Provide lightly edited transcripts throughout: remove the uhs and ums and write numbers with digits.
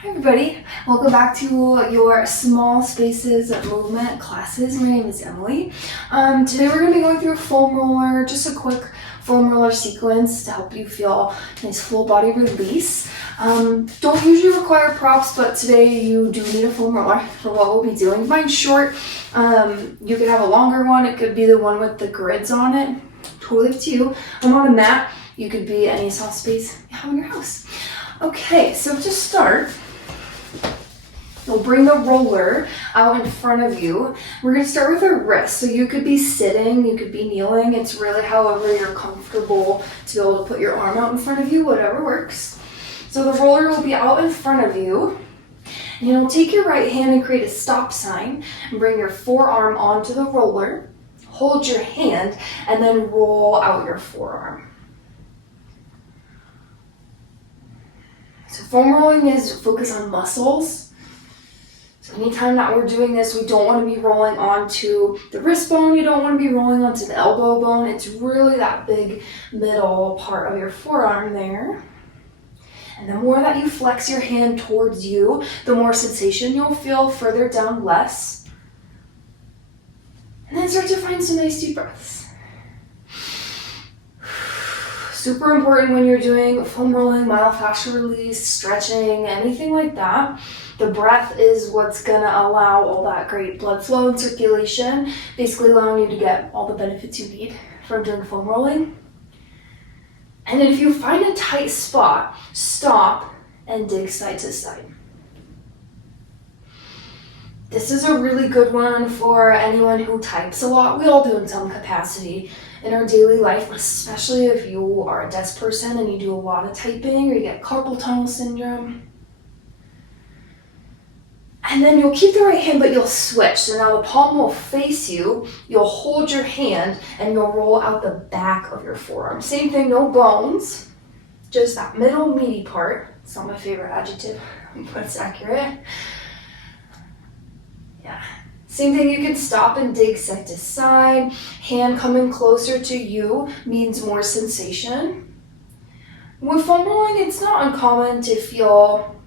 Hi everybody, welcome back to your small spaces movement classes. My name is Emily. Today we're going to be going through a foam roller, just a quick foam roller sequence to help you feel nice full body release. Don't usually require props, but today you do need a foam roller for what we'll be doing. Mine's short. You could have a longer one. It could be the one with the grids on it. Totally up to you. I'm on a mat. You could be any soft space you have in your house. Okay, so to start, you'll bring the roller out in front of you. We're going to start with our wrist. So you could be sitting, you could be kneeling. It's really however you're comfortable to be able to put your arm out in front of you, whatever works. So the roller will be out in front of you. And you'll take your right hand and create a stop sign and bring your forearm onto the roller. Hold your hand and then roll out your forearm. So foam rolling is focus on muscles. So anytime that we're doing this, we don't want to be rolling onto the wrist bone. You don't want to be rolling onto the elbow bone. It's really that big middle part of your forearm there. And the more that you flex your hand towards you, the more sensation you'll feel further down less. And then start to find some nice deep breaths. Super important when you're doing foam rolling, myofascial release, stretching, anything like that. The breath is what's going to allow all that great blood flow and circulation, basically allowing you to get all the benefits you need from doing foam rolling. And then if you find a tight spot, stop and dig side to side. This is a really good one for anyone who types a lot. We all do in some capacity in our daily life, especially if you are a desk person and you do a lot of typing or you get carpal tunnel syndrome. And then you'll keep the right hand, but you'll switch. So now the palm will face you, you'll hold your hand, and you'll roll out the back of your forearm. Same thing, no bones, just that middle meaty part. It's not my favorite adjective, but it's accurate. Yeah. Same thing, you can stop and dig side to side. Hand coming closer to you means more sensation. With foam rolling, it's not uncommon to feel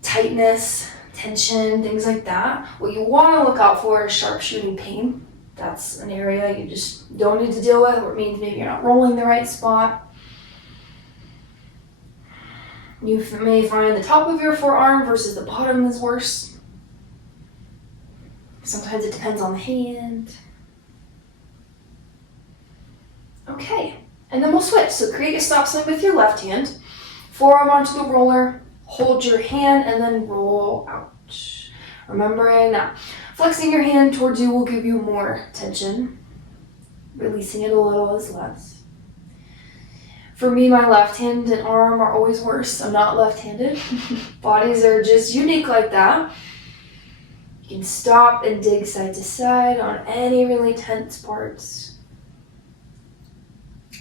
tightness, tension, things like that. What you want to look out for is sharp shooting pain. That's an area you just don't need to deal with, or it means maybe you're not rolling the right spot. You may find the top of your forearm versus the bottom is worse. Sometimes it depends on the hand. Okay, and then we'll switch. So create a stop sign with your left hand, forearm onto the roller, hold your hand, and then roll out. Remembering that flexing your hand towards you will give you more tension. Releasing it a little is less. For me, my left hand and arm are always worse. I'm not left-handed. Bodies are just unique like that. You can stop and dig side to side on any really tense parts.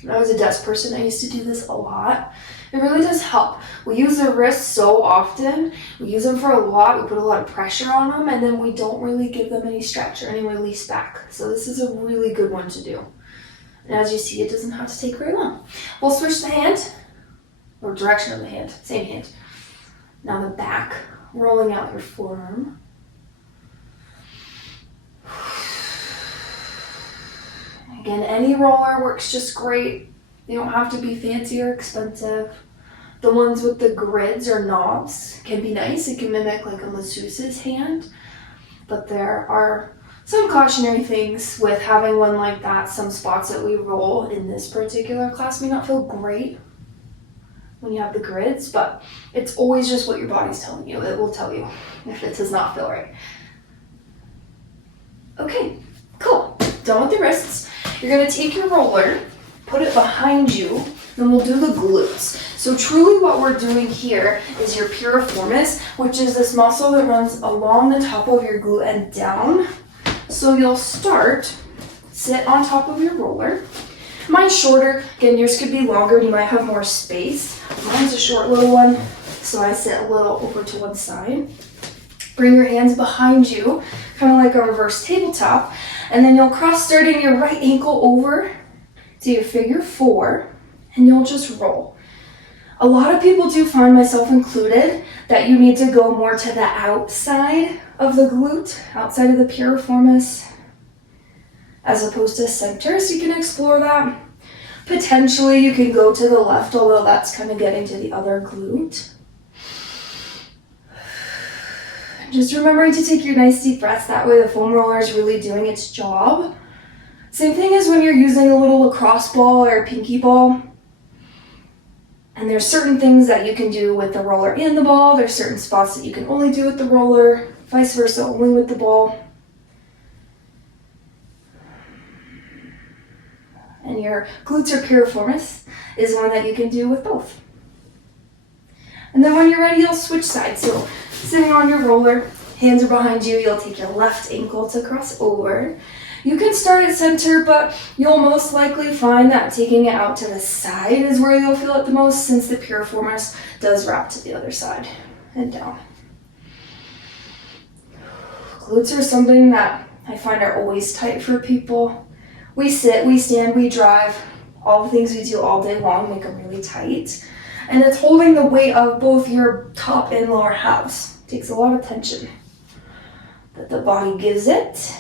When I was a desk person, I used to do this a lot. It really does help. We use the wrists so often. We use them for a lot. We put a lot of pressure on them, and then we don't really give them any stretch or any release back. So this is a really good one to do. And as you see, it doesn't have to take very long. We'll switch the hand, or direction of the hand, same hand. Now the back, rolling out your forearm. Again, any roller works just great. They don't have to be fancy or expensive. The ones with the grids or knobs can be nice. It can mimic like a masseuse's hand. But there are some cautionary things with having one like that. Some spots that we roll in this particular class may not feel great when you have the grids, but it's always just what your body's telling you. It will tell you if it does not feel right. Okay, cool. Done with the wrists. You're going to take your roller, put it behind you, then we'll do the glutes. So truly what we're doing here is your piriformis, which is this muscle that runs along the top of your glute and down. So you'll start, sit on top of your roller. Mine's shorter. Again, yours could be longer. You might have more space. Mine's a short little one, so I sit a little over to one side. Bring your hands behind you, kind of like a reverse tabletop. And then you'll cross starting your right ankle over to your figure four, and you'll just roll. A lot of people do find, myself included, that you need to go more to the outside of the glute, outside of the piriformis, as opposed to center, so you can explore that. Potentially you can go to the left, although that's kind of getting to the other glute. Just remembering to take your nice deep breaths, that way the foam roller is really doing its job. Same thing as when you're using a little lacrosse ball or a pinky ball. And there's certain things that you can do with the roller and the ball. There's certain spots that you can only do with the roller, vice versa, only with the ball. And your glutes or piriformis is one that you can do with both. And then when you're ready, you'll switch sides. So sitting on your roller, hands are behind you, you'll take your left ankle to cross over. You can start at center, but you'll most likely find that taking it out to the side is where you'll feel it the most, since the piriformis does wrap to the other side and down. Glutes are something that I find are always tight for people. We sit, we stand, we drive. All the things we do all day long make them really tight. And it's holding the weight of both your top and lower halves. It takes a lot of tension that the body gives it.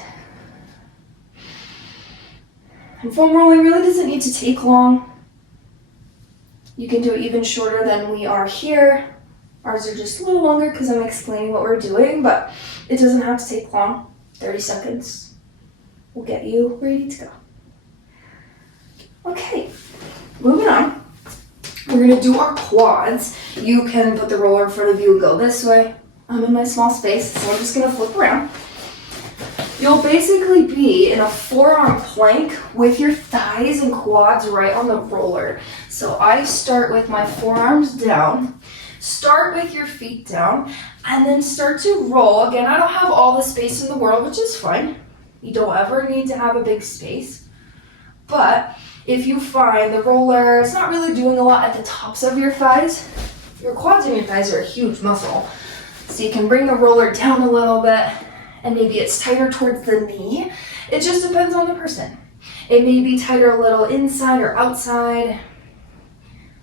And foam rolling really doesn't need to take long. You can do it even shorter than we are here. Ours are just a little longer because I'm explaining what we're doing, but it doesn't have to take long. 30 seconds will get you ready to go. Okay, moving on. We're gonna do our quads. You can put the roller in front of you and go this way. I'm in my small space, so I'm just gonna flip around. You'll basically be in a forearm plank with your thighs and quads right on the roller. So I start with my forearms down, start with your feet down, and then start to roll. Again, I don't have all the space in the world, which is fine. You don't ever need to have a big space. But if you find the roller is not really doing a lot at the tops of your thighs, your quads and your thighs are a huge muscle. So you can bring the roller down a little bit, and maybe it's tighter towards the knee. It just depends on the person. It may be tighter a little inside or outside,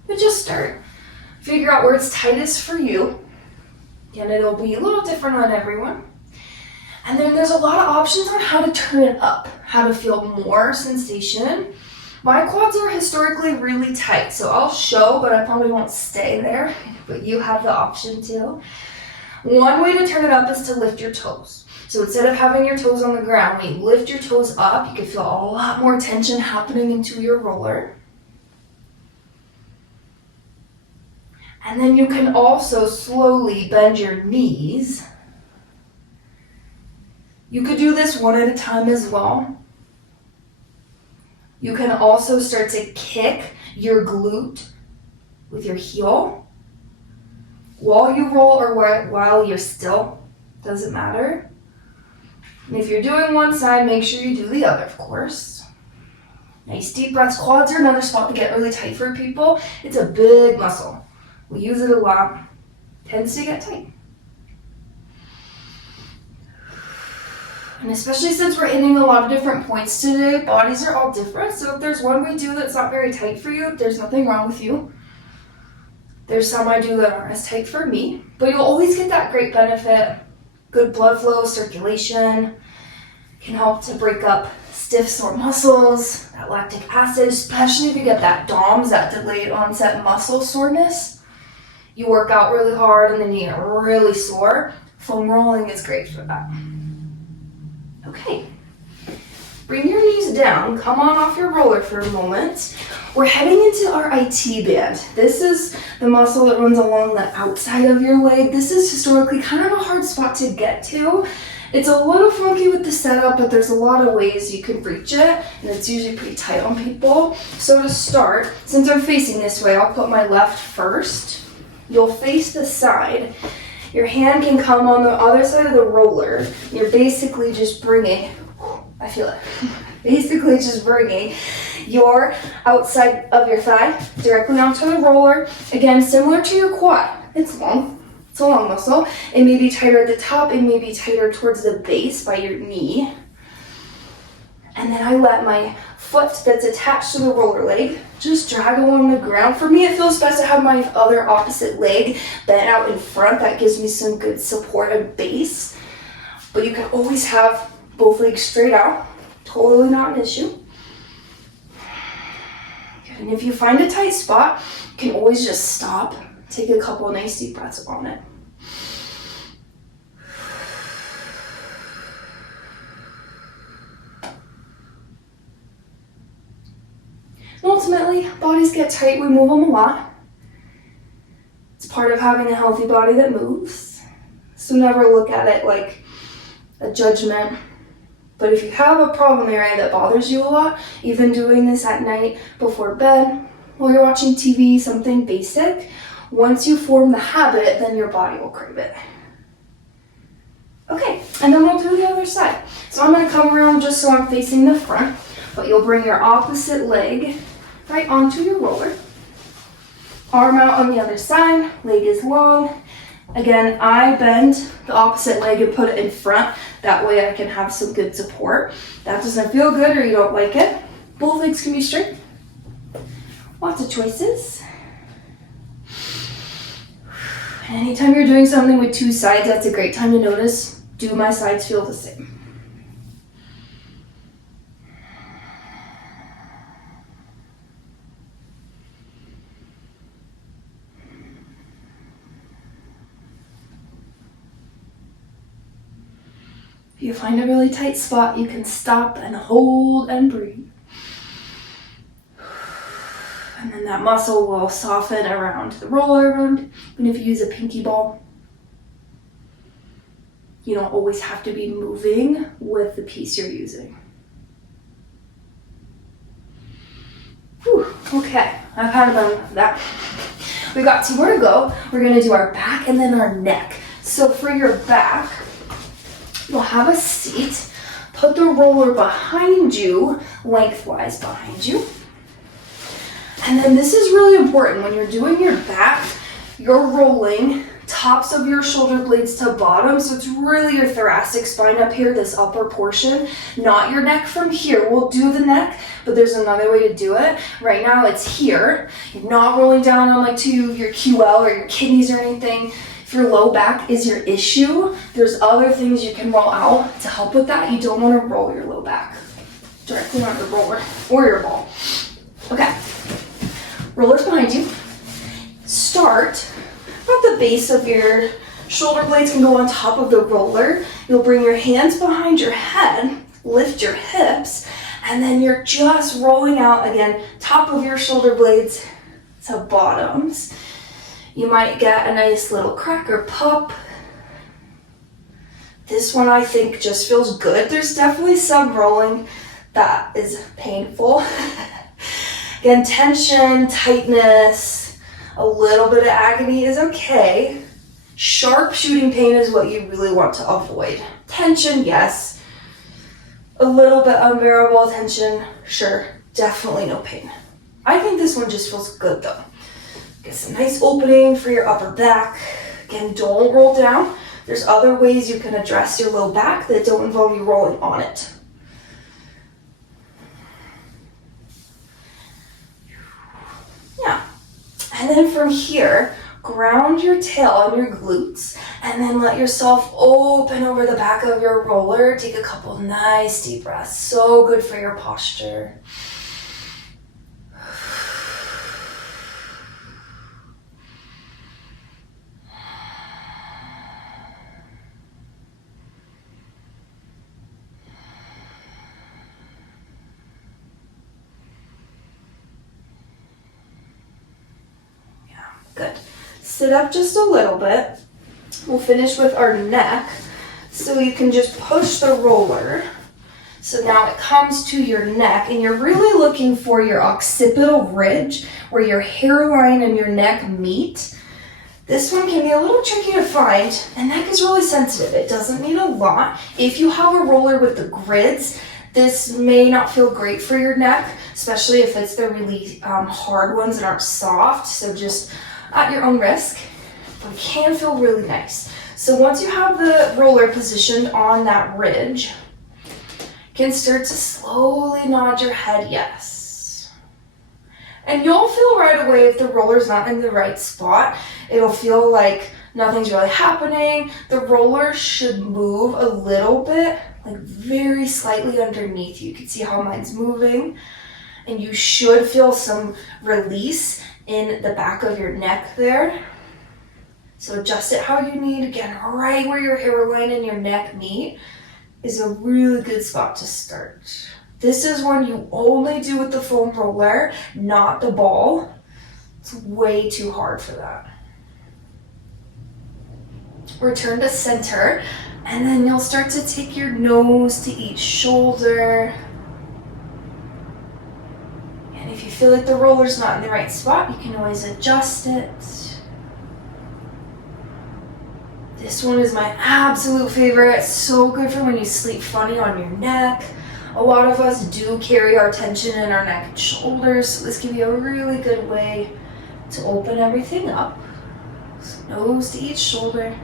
but just start. Figure out where it's tightest for you, and it'll be a little different on everyone. And then there's a lot of options on how to turn it up, how to feel more sensation. My quads are historically really tight, so I'll show, but I probably won't stay there, but you have the option to. One way to turn it up is to lift your toes. So instead of having your toes on the ground, when you lift your toes up, you can feel a lot more tension happening into your roller. And then you can also slowly bend your knees. You could do this one at a time as well. You can also start to kick your glute with your heel while you roll or while you're still, doesn't matter. And if you're doing one side, make sure you do the other, of course. Nice deep breaths. Quads are another spot to get really tight for people. It's a big muscle. We use it a lot. Tends to get tight. And especially since we're hitting a lot of different points today, bodies are all different. So if there's one we do that's not very tight for you, there's nothing wrong with you. There's some I do that aren't as tight for me, but you'll always get that great benefit. Good blood flow, circulation, can help to break up stiff, sore muscles, that lactic acid, especially if you get that DOMS, that delayed onset muscle soreness. You work out really hard and then you get really sore. Foam rolling is great for that. Okay, bring your knees down, come on off your roller for a moment. We're heading into our IT band. This is the muscle that runs along the outside of your leg. This is historically kind of a hard spot to get to. It's a little funky with the setup, but there's a lot of ways you can reach it, and it's usually pretty tight on people. So to start, since I'm facing this way, I'll put my left first. You'll face the side. Your hand can come on the other side of the roller. You're basically just bringing, I feel it, basically just bringing your outside of your thigh directly onto the roller. Again, similar to your quad. It's long. It's a long muscle. It may be tighter at the top. It may be tighter towards the base by your knee. and then I let my foot that's attached to the roller leg just drag along the ground. For me, it feels best to have my other opposite leg bent out in front. That gives me some good support and base. But you can always have both legs straight out. Totally not an issue. And if you find a tight spot, you can always just stop. Take a couple of nice deep breaths on it. And ultimately, bodies get tight, we move them a lot. It's part of having a healthy body that moves. So never look at it like a judgment. But if you have a problem area that bothers you a lot, even doing this at night before bed, while you're watching TV, something basic, once you form the habit, then your body will crave it. Okay, and then we'll do the other side. So I'm gonna come around just so I'm facing the front, but you'll bring your opposite leg right onto your roller. Arm out on the other side, leg is long. Again, I bend the opposite leg and put it in front. That way I can have some good support. That doesn't feel good or you don't like it, both legs can be straight. Lots of choices. And anytime you're doing something with two sides, that's a great time to notice, do my sides feel the same? If you find a really tight spot, you can stop and hold and breathe. And then that muscle will soften around the roller around. Even if you use a pinky ball, you don't always have to be moving with the piece you're using. Whew, okay, I've had enough of that. We got 2 more to go. We're gonna do our back and then our neck. So for your back, you'll have a seat. Put the roller behind you, lengthwise behind you. And then this is really important. When you're doing your back, you're rolling tops of your shoulder blades to bottom. So it's really your thoracic spine up here, this upper portion, not your neck from here. We'll do the neck, but there's another way to do it. Right now it's here. You're not rolling down on like to your QL or your kidneys or anything. If your low back is your issue, there's other things you can roll out to help with that. You don't want to roll your low back directly on your roller or your ball. Okay. Rollers behind you. Start at the base of your shoulder blades can go on top of the roller. You'll bring your hands behind your head, lift your hips, and then you're just rolling out again, top of your shoulder blades to bottoms. You might get a nice little crack or pop. This one I think just feels good. There's definitely some rolling that is painful. Again, tension, tightness, a little bit of agony is okay. Sharp shooting pain is what you really want to avoid. Tension, yes. A little bit unbearable tension, sure. Definitely no pain. I think this one just feels good though. Get some nice opening for your upper back. Again, don't roll down. There's other ways you can address your low back that don't involve you rolling on it. Yeah. And then from here, ground your tail on your glutes and then let yourself open over the back of your roller. Take a couple nice deep breaths. So good for your posture. Good. Sit up just a little bit. We'll finish with our neck. So you can just push the roller. So now it comes to your neck and you're really looking for your occipital ridge where your hairline and your neck meet. This one can be a little tricky to find. The neck is really sensitive. It doesn't need a lot. If you have a roller with the grids, this may not feel great for your neck, especially if it's the really hard ones that aren't soft. So just at your own risk, but it can feel really nice. So once you have the roller positioned on that ridge, can start to slowly nod your head yes. And you'll feel right away if the roller's not in the right spot. It'll feel like nothing's really happening. The roller should move a little bit, like very slightly underneath you. You can see how mine's moving. And you should feel some release in the back of your neck there. So adjust it how you need. Again, right where your hairline and your neck meet is a really good spot to start. This is one you only do with the foam roller, not the ball. It's way too hard for that. Return to center, and then you'll start to take your nose to each shoulder. And if you feel like the roller's not in the right spot, you can always adjust it. This one is my absolute favorite. It's so good for when you sleep funny on your neck. A lot of us do carry our tension in our neck and shoulders, so this can be a really good way to open everything up. So nose to each shoulder.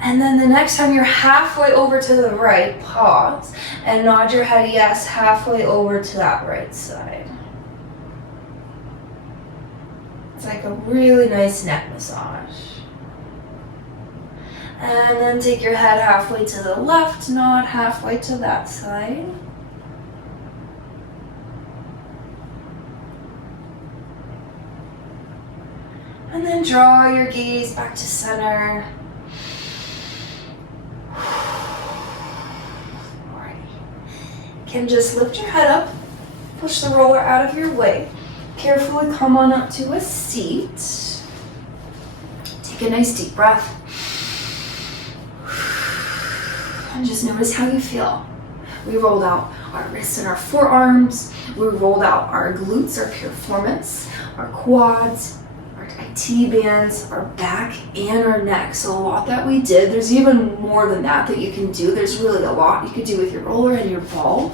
And then the next time you're halfway over to the right, pause and nod your head yes halfway over to that right side. It's like a really nice neck massage. And then take your head halfway to the left, nod halfway to that side. And then draw your gaze back to center. Can just lift your head up, push the roller out of your way. Carefully come on up to a seat. Take a nice deep breath. And just notice how you feel. We rolled out our wrists and our forearms. We rolled out our glutes, our piriformis, our quads, our IT bands, our back, and our neck. So a lot that we did. There's even more than that you can do. There's really a lot you could do with your roller and your ball.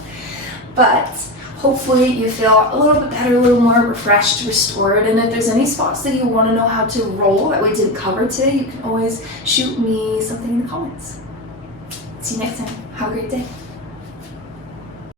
But hopefully you feel a little bit better, a little more refreshed, restored. And if there's any spots that you want to know how to roll that we didn't cover today, you can always shoot me something in the comments. See you next time. Have a great day.